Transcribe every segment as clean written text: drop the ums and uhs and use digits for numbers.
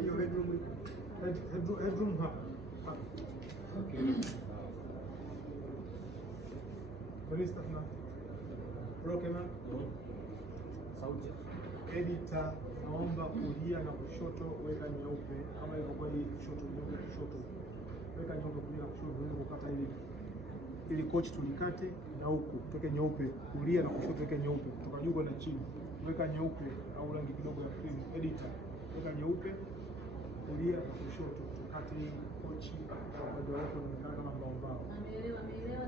hiyo headroom hapa. Okay. Barista na Rockman. Sauti. Editor, naomba kulia na kushoto weka nyeupe kama ilivyokuwa hii kushoto nyeupe kushoto. Weka nyeupe kulia na kushoto ili kukata ili coach tulikate na huku toke nyeupe kulia na kushoto weka nyeupe kutoka juu kwenda chini. Weka nyeupe au rangi kidogo ya cream. Editor, weka nyeupe kulia na kushoto tukate hii coach kwa wako inaonekana kama mbao. Ameelewa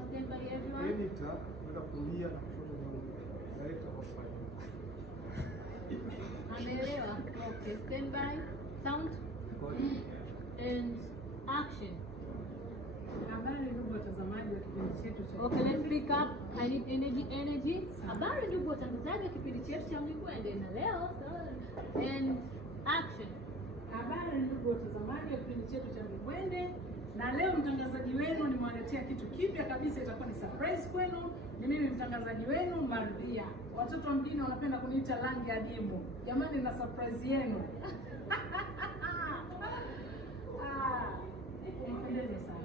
stand by everyone. Editor, weka kulia na kushoto nyeupe. Director of fire. Ameelewa. Okay, stand by. Sound and action. Habari ndugu watazamaji wa kipindi chetu cha. Okay, let's pick up. I need energy. Habari ndugu watazamaji wa kipindi chetu cha Mlikwende na leo and action. Habari ndugu watazamaji wa kipindi chetu cha Mlikwende na leo mtangazaji wenu nimewaletea kitu kipya kabisa, itakuwa ni surprise kwenu. Ni mimi mtangazaji wenu Maria. Watoto wa mjini wanapenda kuniita rangi adimu. Jamani, na surprise yenu. Mpendeze sana.